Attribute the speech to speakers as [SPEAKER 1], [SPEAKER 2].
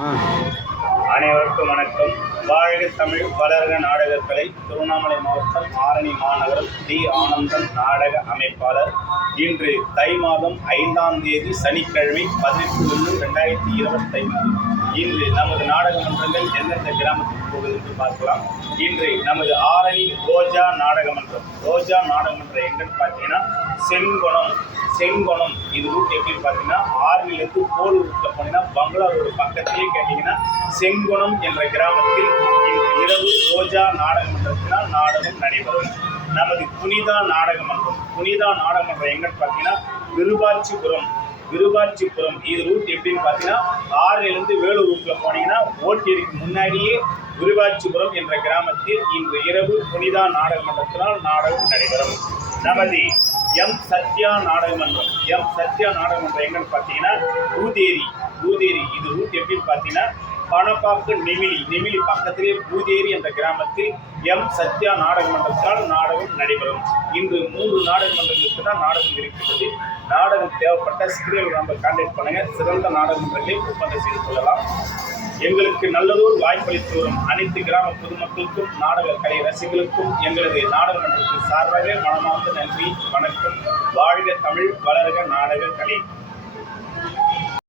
[SPEAKER 1] அனைவருக்கும் வணக்கம். வாழ்க தமிழ் வளர்க நாடகக்கலை. திருவண்ணாமலை மாவட்டம் ஆரணி மாநகரம் டி. ஆனந்தன் நாடக அமைப்பாளர். இன்று தை மாதம் ஐந்தாம் தேதி சனிக்கிழமை பதினெட்டு ஒன்று ரெண்டாயிரத்தி இருபத்தைந்து. இன்று நமது நாடக மன்றங்கள் எந்தெந்த கிராமத்துக்கு போகுது என்று பார்க்கலாம். இன்று நமது ஆரணி ரோஜா நாடக மன்றம் ரோஜா நாடகமன்றம் எங்கன்னு பார்த்தீங்கன்னா செங்குணம். செங்குணம் இது ரூட் எப்படின்னு பார்த்தீங்கன்னா ஆர்விலிருந்து போலு ரூட்டில் போனீங்கன்னா பங்களா பக்கத்திலே கேட்டிங்கன்னா செங்குணம் என்ற கிராமத்தில் இன்று இரவு ரோஜா நாடகமன்றத்தினால் நாடகம் நடைபெறும். நமது புனிதா நாடகமன்றம். புனிதா நாடகமன்றம் எங்கன்னு பார்த்தீங்கன்னா விருபாச்சிபுரம் விருபாட்சிபுரம் இது ரூட் எப்படின்னு பார்த்தீங்கன்னா ஆறிலிருந்து வேலூருக்கு போனீங்கன்னா ஓட்டேரிக்கு முன்னாடியே விருபாட்சிபுரம் என்ற கிராமத்தில் இன்று இரவு புனிதா நாடகமன்றத்தினால் நாடகம் நடைபெறும். நமது எம் சத்யா நாடகமன்றம் எம் சத்யா நாடகமன்றம் எங்கன்னு பார்த்தீங்கன்னா பூதேரி பூதேரி இது ரூட் எப்படின்னு பார்த்தீங்கன்னா பணப்பாக்கு நெமிலி. நெமிலி பக்கத்திலே பூதேரி என்ற கிராமத்தில் எம். சத்யா நாடக மன்றத்தால் நாடகம் நடைபெறும். இன்று மூன்று நாடக மன்றங்களுக்கு தான் நாடகம் இருக்கிறது நாடகம் தேவைப்பட்ட ஸ்கிரீன் நம்ம கான்டாக்ட் பண்ணுங்க. சிறந்த நாடக மன்றங்களை ஒப்பந்தம் செய்து கொள்ளலாம். எங்களுக்கு நல்லதொரு வாய்ப்பளித்து வரும் அனைத்து கிராம பொதுமக்களுக்கும் நாடக கலை ரசிகர்களுக்கும் எங்களது நாடக மன்றத்தின் சார்பாக மனமார்ந்த நன்றி வணக்கம். வாழ்க தமிழ் வளர்க நாடக கலை.